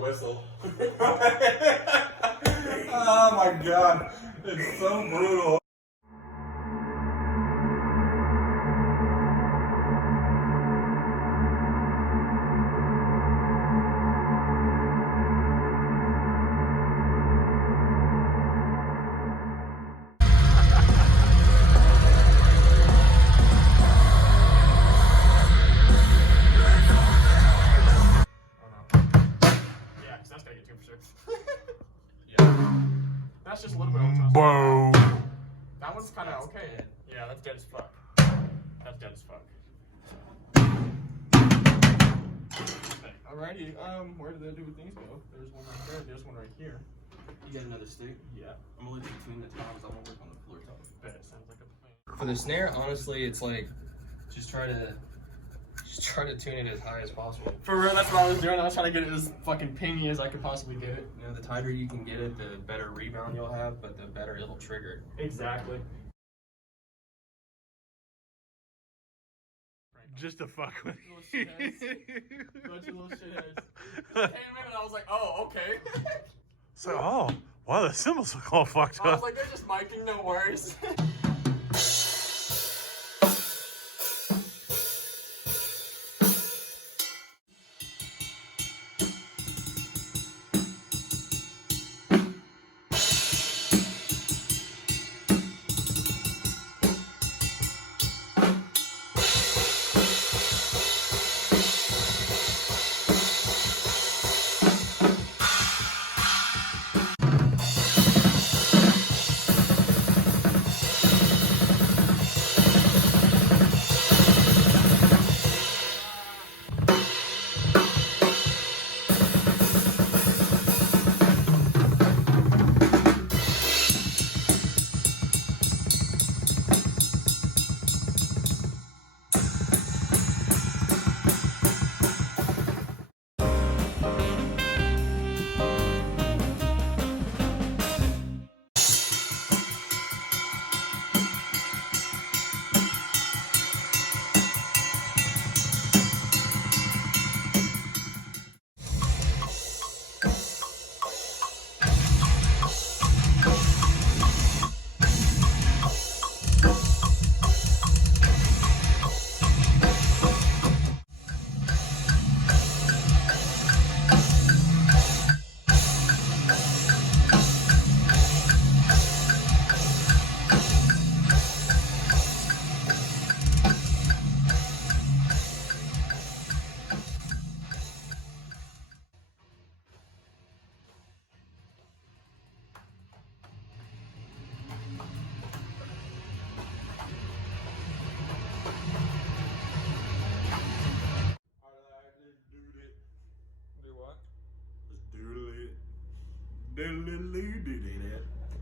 Whistle. Oh my god, it's so brutal. That's just a little bit of Boom. That one's kind of okay. Yeah, that's dead as fuck. That's dead as fuck. Alrighty, where did the two things go? There's one right there, there's one right here. You got another stick? Yeah. I'm gonna leave it between the tiles. I'm gonna work on the floor top. Bet it sounds like a plan. For the snare, honestly, it's like just try to tune it as high as possible. For real, that's what I was doing. I was trying to get it as fucking pingy as I could possibly get it. You know, the tighter you can get it, the better rebound you'll have, but the better it'll trigger. Exactly. Just to fuck with you. Bunch of little shitheads. Came in and I was like, oh, okay. So, oh, wow, the cymbals look all fucked I was up. like, they're just miking, no worries.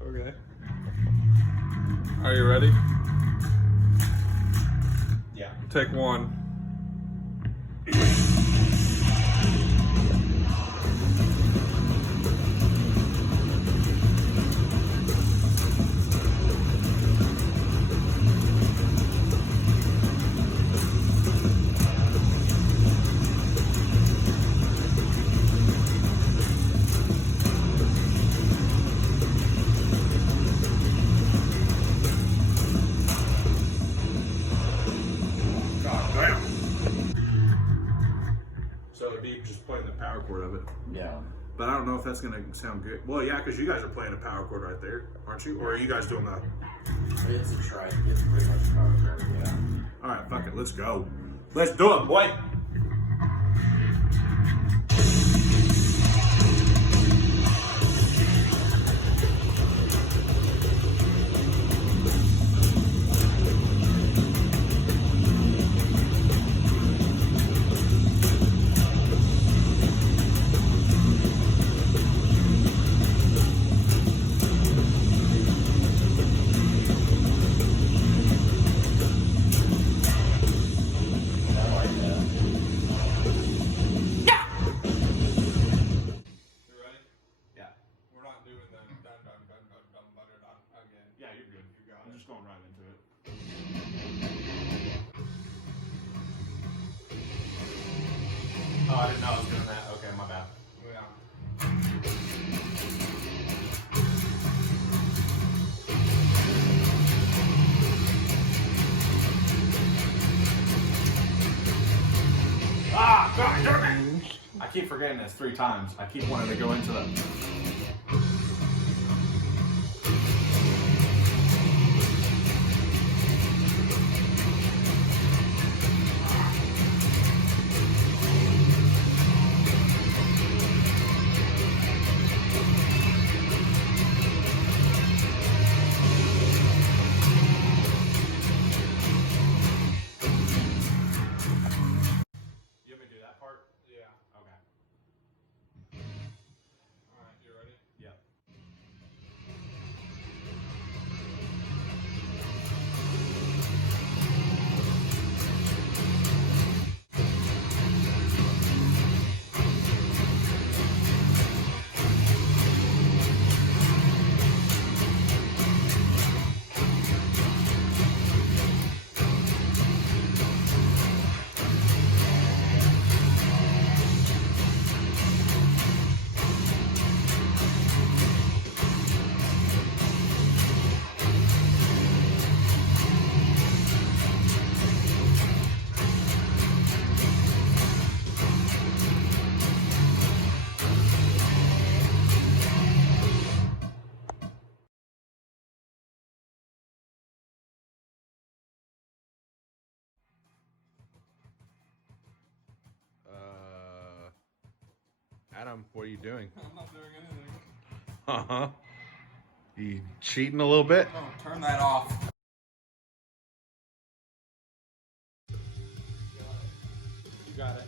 Okay. Are you ready? Yeah. Take one. Just playing the power chord of it. Yeah. But I don't know if that's gonna sound good. Well, yeah, because you guys are playing a power chord right there, aren't you? Or are you guys doing that? It's a try. It's pretty much a power chord. Yeah. All right, fuck it. Let's go. Let's do it, boy. I didn't know I was doing that. Okay, my bad. Ah, God damn it! I keep forgetting this 3 times. I keep wanting to go into the... You want me to do that part? Yeah. Okay. Alright, you ready? Yep. Adam, what are you doing? I'm not doing anything. Uh-huh. You cheating a little bit? No, turn that off. You got it.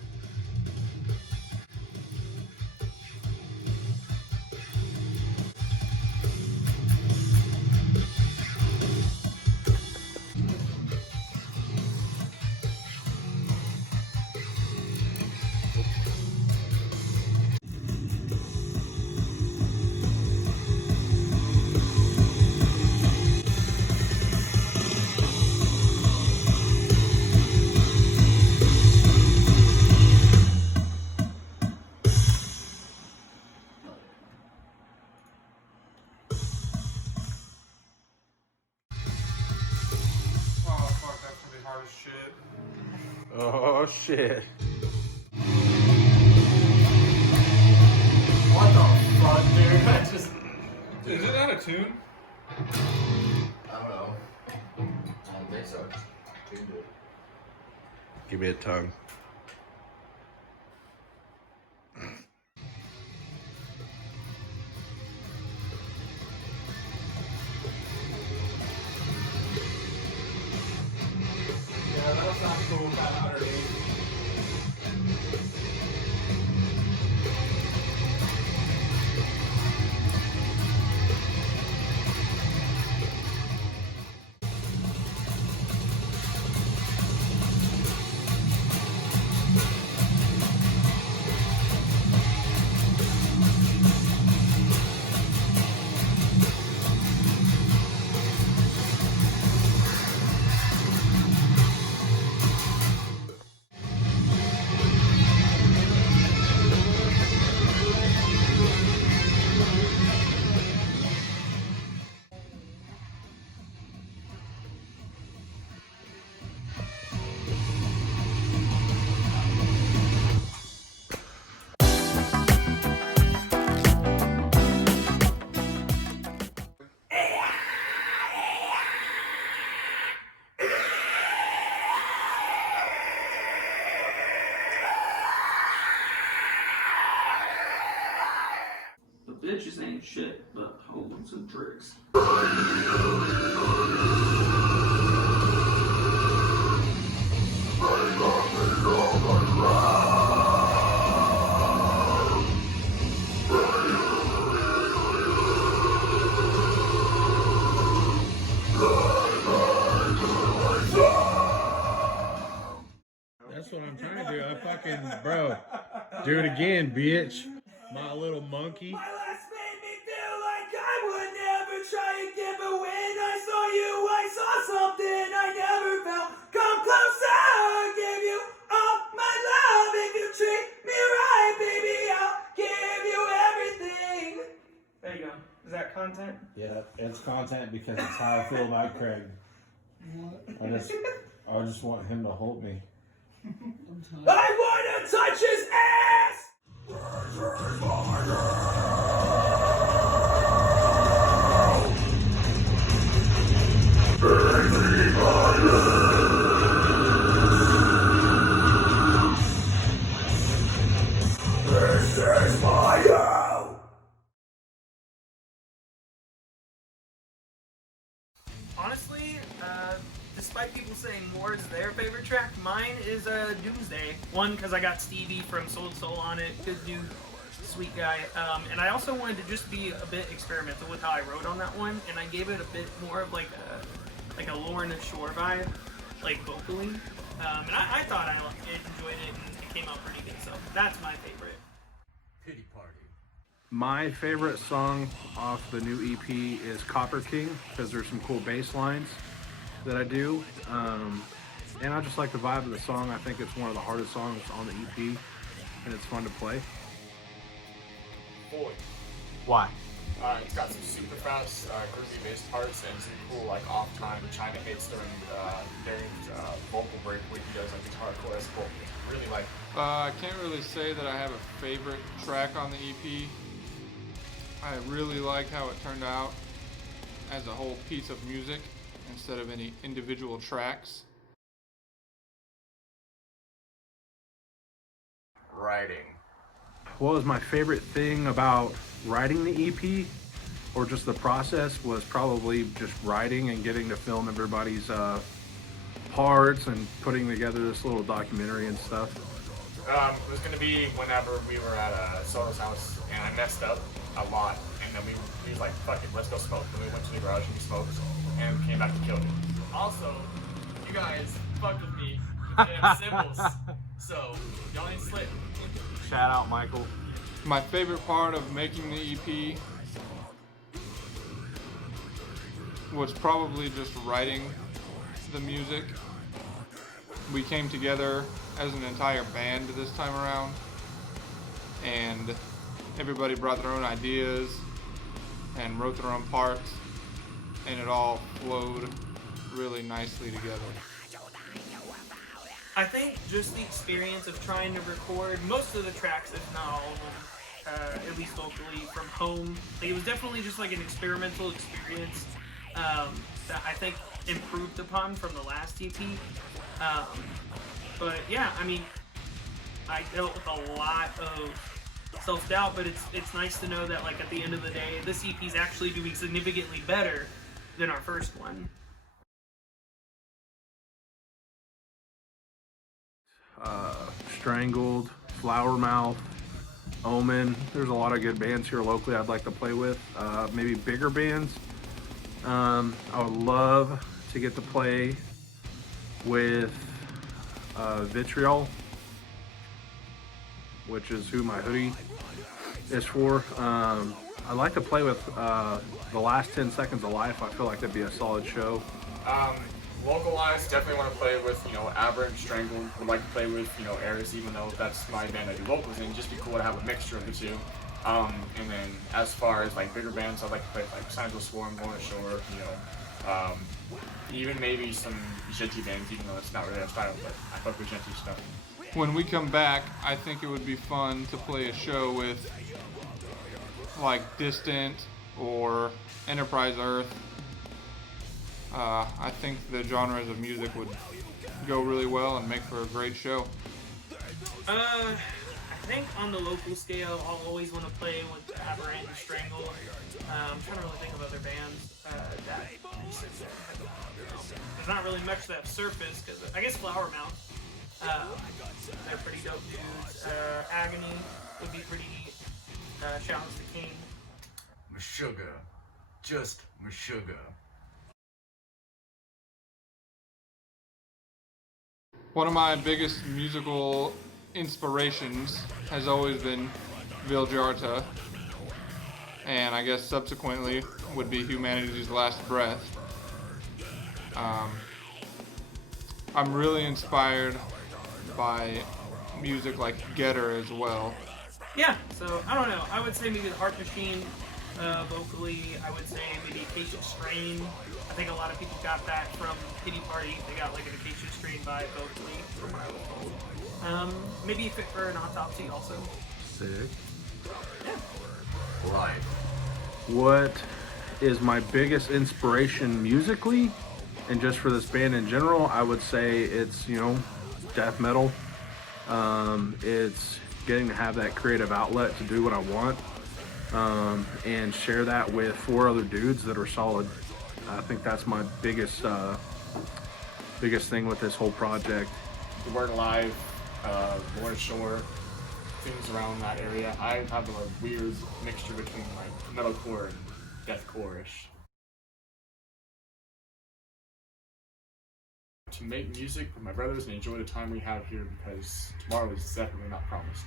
Oh, fuck, that's gonna be hard as shit. Oh, shit. What the fuck, dude? I just... Is it out of tune? I don't know. I don't think so. Tuned it. Give me a tongue. Yeah, that'll sound cool kind of underneath. The bitches ain't shit, but holding some tricks. That's what I'm trying to do. I fucking, bro, do it again, bitch. My little monkey. My last made me feel like I would never try again, but when I saw you, I saw something I never felt. Come closer, I'll give you all my love if you treat me content? Yeah, it's content because it's how I feel about Craig. I just want him to hold me. I wanna touch his ass! This is my home! Honestly, despite people saying War is their favorite track, mine is Doomsday. One, because I got Stevie from Soul to Soul on it. Good dude, sweet guy. And I also wanted to just be a bit experimental with how I wrote on that one, and I gave it a bit more of like a Lorna Shore vibe, like vocally. And I thought I enjoyed it, and it came out pretty good. So that's my favorite. Pity party. My favorite song off the new EP is Copper King because there's some cool bass lines that I do. And I just like the vibe of the song. I think it's one of the hardest songs on the EP and it's fun to play. Boy. Why? It's got some super fast groovy bass parts and some cool like off time China hits during vocal break where he does like guitar chorus. Cool. Really like. I can't really say that I have a favorite track on the EP. I really like how it turned out as a whole piece of music instead of any individual tracks. Writing. What was my favorite thing about writing the EP or just the process was probably just writing and getting to film everybody's parts and putting together this little documentary and stuff. It was gonna be whenever we were at Soto's house and I messed up a lot and then we was like, fuck it, let's go smoke. And we went to the garage and we smoked and we came back and killed it. Also, you guys fucked with me with damn symbols. So y'all ain't slip. Shout out Mychal. My favorite part of making the EP was probably just writing the music. We came together as an entire band this time around, and everybody brought their own ideas and wrote their own parts, and it all flowed really nicely together. I think just the experience of trying to record most of the tracks, if not all of them, at least locally, from home. Like, it was definitely just like an experimental experience that I think improved upon from the last EP. But yeah, I mean, I dealt with a lot of self-doubt, but it's nice to know that like at the end of the day, this EP is actually doing significantly better than our first one. Strangled, Flower Mouth, Omen. There's a lot of good bands here locally I'd like to play with. Maybe bigger bands. I would love to get to play with Vitriol, which is who my hoodie is for. I'd like to play with The Last 10 Seconds of Life. I feel like that'd be a solid show. Local-wise, definitely want to play with, Aberrant, Strangled. Would like to play with, Ares, even though that's my band I do vocals in. Just be cool to have a mixture of the two. And then as far as like bigger bands, I'd like to play with like Signs of Swarm, Lorna Shore, even maybe some Genty bands, even though it's not really our style, but I fuck with Genty stuff. When we come back, I think it would be fun to play a show with like Distant or Enterprise Earth. I think the genres of music would go really well and make for a great show. I think on the local scale, I'll always want to play with Aberrant and Strangle. I'm trying to really think of other bands that there's not really much that have surfaced, because I guess Flower Mouth, they're pretty dope dudes. Agony would be pretty neat. Shout out to King. Meshuggah. Just Meshuggah. One of my biggest musical inspirations has always been Viljarta, and I guess subsequently would be Humanity's Last Breath. I'm really inspired by music like Getter as well. Yeah, so I don't know. I would say maybe the Heart Machine Vocally, I would say maybe Acacia Strain. I think a lot of people got that from Pity Party. They got like an Acacia Strain vibe vocally, from what I was told. Maybe fit for an Autopsy also. Sick. Life. What is my biggest inspiration musically, and just for this band in general? I would say it's, you know, death metal. It's getting to have that creative outlet to do what I want, and share that with 4 other dudes that are solid. I think that's my biggest thing with this whole project. The word alive, North Shore, things around that area. I have a weird mixture between like metalcore and deathcore-ish. To make music with my brothers and enjoy the time we have here, because tomorrow is definitely not promised.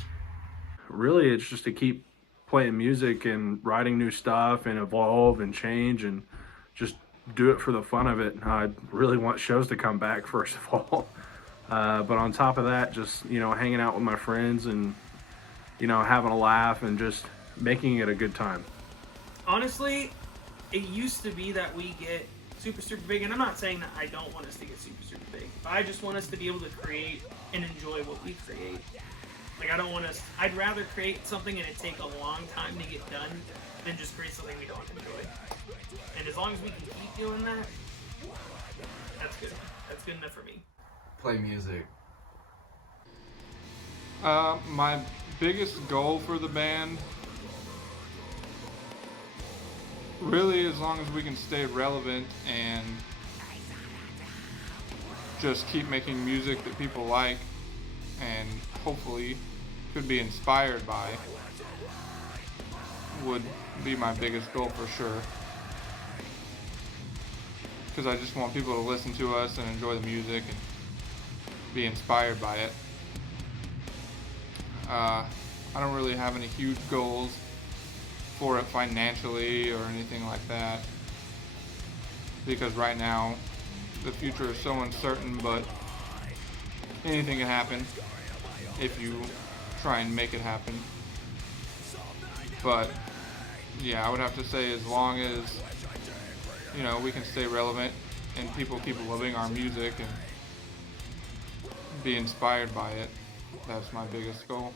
Really, it's just to keep playing music and writing new stuff and evolve and change and just do it for the fun of it. I really want shows to come back, first of all. But on top of that, just, you know, hanging out with my friends and, you know, having a laugh and just making it a good time. Honestly, it used to be that we get super big, and I'm not saying that I don't want us to get super big. I just want us to be able to create and enjoy what we create. Like, I'd rather create something and it take a long time to get done than just create something we don't enjoy. And as long as we can keep doing that, that's good. That's good enough for me. Play music. My biggest goal for the band, really, as long as we can stay relevant and just keep making music that people like and hopefully could be inspired by, would be my biggest goal for sure. Because I just want people to listen to us and enjoy the music and be inspired by it. I don't really have any huge goals for it financially or anything like that, because right now the future is so uncertain, but anything can happen if you try and make it happen. But yeah, I would have to say, as long as, you know, we can stay relevant and people keep loving our music and be inspired by it, that's my biggest goal.